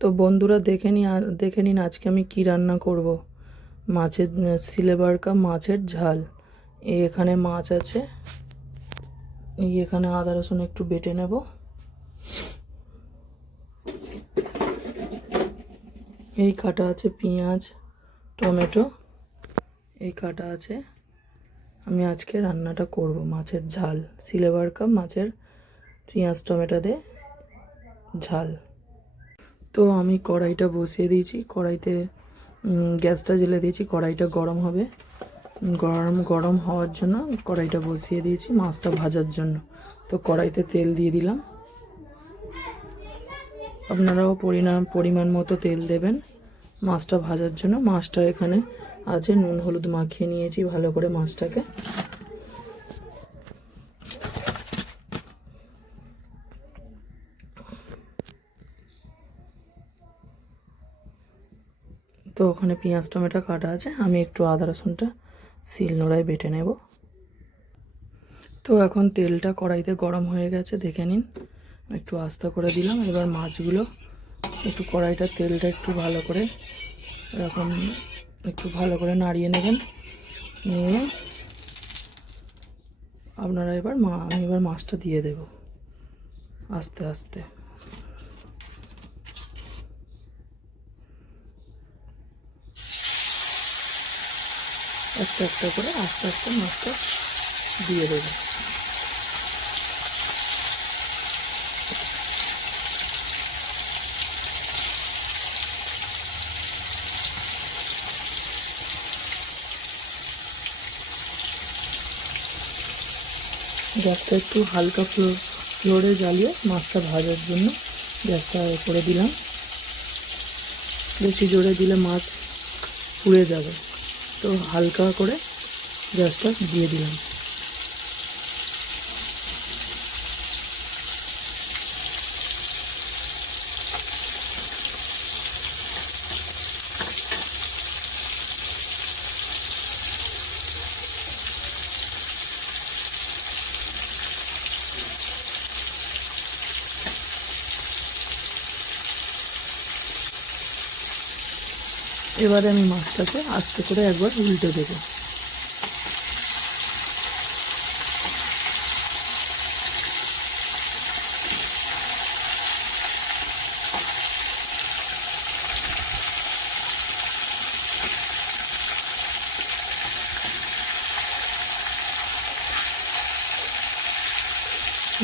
তো বন্ধুরা দেখে নিন আজকে আমি কি রান্না করব। মাছের সিলেবার কাপ মাছের ঝাল। এখানে মাছ আছে, এখানে আদা রসুন একটু বেটে নেব। এই কাটা আছে পেঁয়াজ টমেটো, এই কাটা আছে। আমি আজকে রান্নাটা করব মাছের ঝাল, সিলেবার কাপ মাছের পেঁয়াজ টমেটো দিয়ে ঝাল। তো আমি কড়াইটা বসিয়ে দিয়েছি, কড়াইতে গ্যাসটা জ্বেলে দিয়েছি, কড়াইটা গরম হবে। গরম হওয়ার জন্য কড়াইটা বসিয়ে দিয়েছি মাছটা ভাজার জন্য। তো কড়াইতে তেল দিয়ে দিলাম, আপনারাও পরিমাণ মতো তেল দেবেন মাছটা ভাজার জন্য। মাছটা এখানে আছে, নুন হলুদ মাখিয়ে নিয়েছি ভালো করে মাছটাকে। তো ওখানে পেঁয়াজ টমেটো কাটা আছে, আমি একটু আদা রসুনটা শিলনোড়ায় বেটে নেব। তো এখন তেলটা কড়াইতে গরম হয়ে গেছে, দেখে নিন। একটু আস্তে করে দিলাম। এবার মাছগুলো একটু তেলটা একটু ভালো করে এরকম একটু ভালো করে নাড়িয়ে নেবেন। নিয়ে আপনারা আমি এবার মাছটা দিয়ে দেব আস্তে আস্তে। একটা করে আস্তে আস্তে মাছটা দিয়ে দেবো। গ্যাসটা একটু হালকা ফ্লোরে জ্বালিয়ে মাছটা ভাজার জন্য গ্যাসটা করে দিলাম। বেশি জোরে দিলে মাছ পুড়ে যাবে, তো হালকা করে গ্যাসটা দিয়ে দিলাম। এবারে আমি মাছটাকে আস্তে করে একবার উল্টে দেব।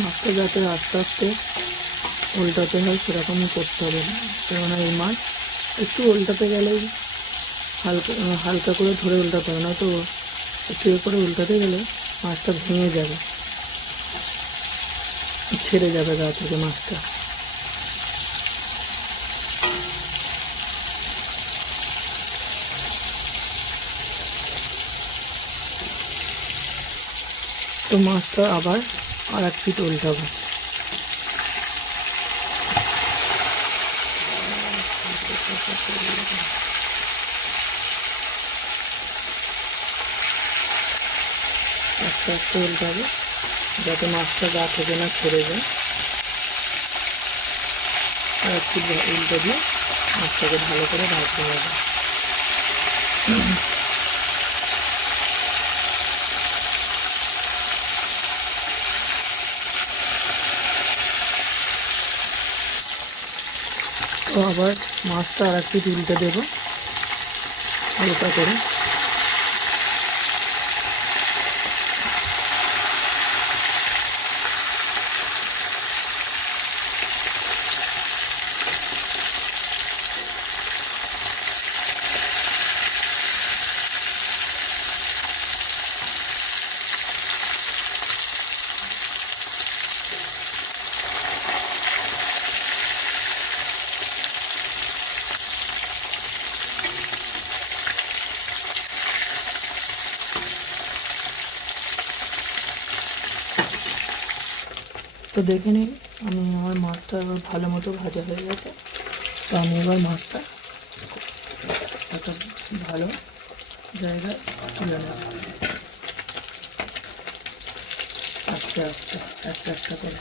মাছটা যাতে আস্তে আস্তে উল্টাতে হয় সেরকমই করতে হবে, কেননা এই মাছ একটু উল্টাতে গেলেই হালকা করে ধরে উল্টাতে হবে, না তো একটু করে উল্টাতে গেলে মাছটা ভেঙে যাবে, ছেড়ে যাবে গা থেকে মাছটা। তো মাছটা আবার আর এক পিঠ উল্টাবো। আস্তে আস্তে উল্টাবো যাতে মাছটা গা থেকে না ছেড়ে যায়। আর একটু উল্টে দিয়ে মাছটাকে ভালো করে ভাজতে হবে। তো আবার মাছটা আর একটু উল্টে দেবো হালকা করে। তো দেখে নিন আমার মাছটা এবার ভালো মতো ভাজা হয়ে গেছে। তো আমি এবার মাছটা একটা ভালো জায়গায় তুলে নেব আস্তে আস্তে একটা করে।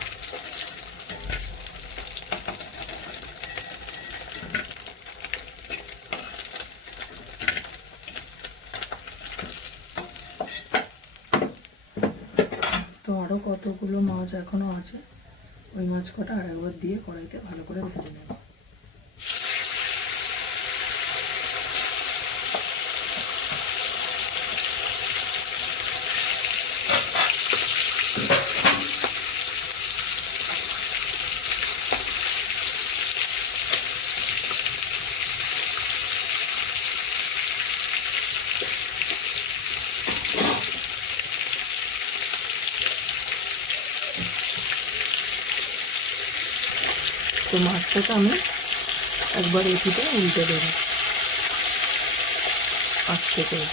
কতগুলো মাছ এখনো আছে, ওই মাছ কটা আরেকবার দিয়ে কড়াইতে ভালো করে ভেজে নেব। তো মাছটাকে আমি একবার এপিটা উল্টে দেবো আস্তে করে।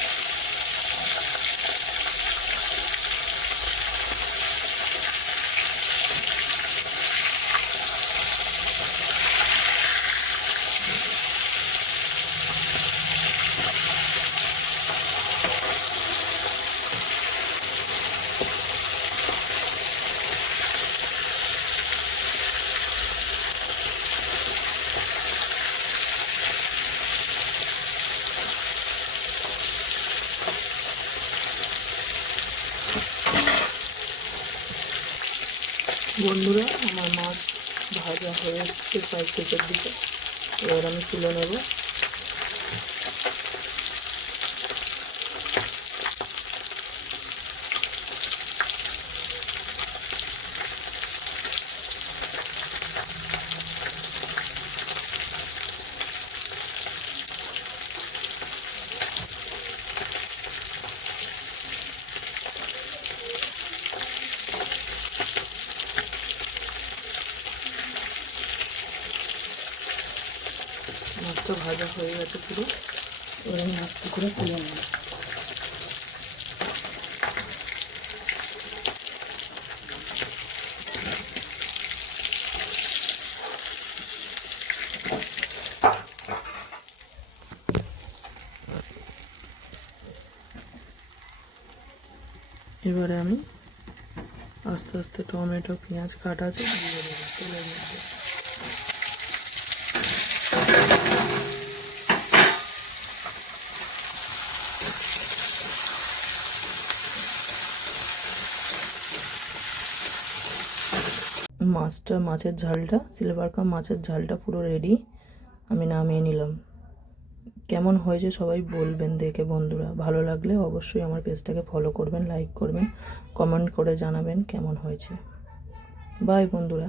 বন্ধুরা, আমার মাছ ভাজা হয়ে এসছে প্রায় শেষের দিকে। এবার আমি তুলে নেব। মাছটা ভাজা হয়ে গেছে পুরো। এবার আমি আস্তে করে তুলে নেব। এবারে আমি আস্তে আস্তে টমেটো পেঁয়াজ কাটা আছে দিয়ে দেবো তেলের মধ্যে। মাছের ঝালটা, সিলভার কাপ মাছের ঝালটা পুরো রেডি। আমি নামিয়ে নিলাম। কেমন হয়েছে সবাই বলবেন দেখে বন্ধুরা। ভালো লাগলে অবশ্যই আমার পেজটাকে ফলো করবেন, লাইক করবেন, কমেন্ট করে জানাবেন কেমন হয়েছে। বাই বন্ধুরা।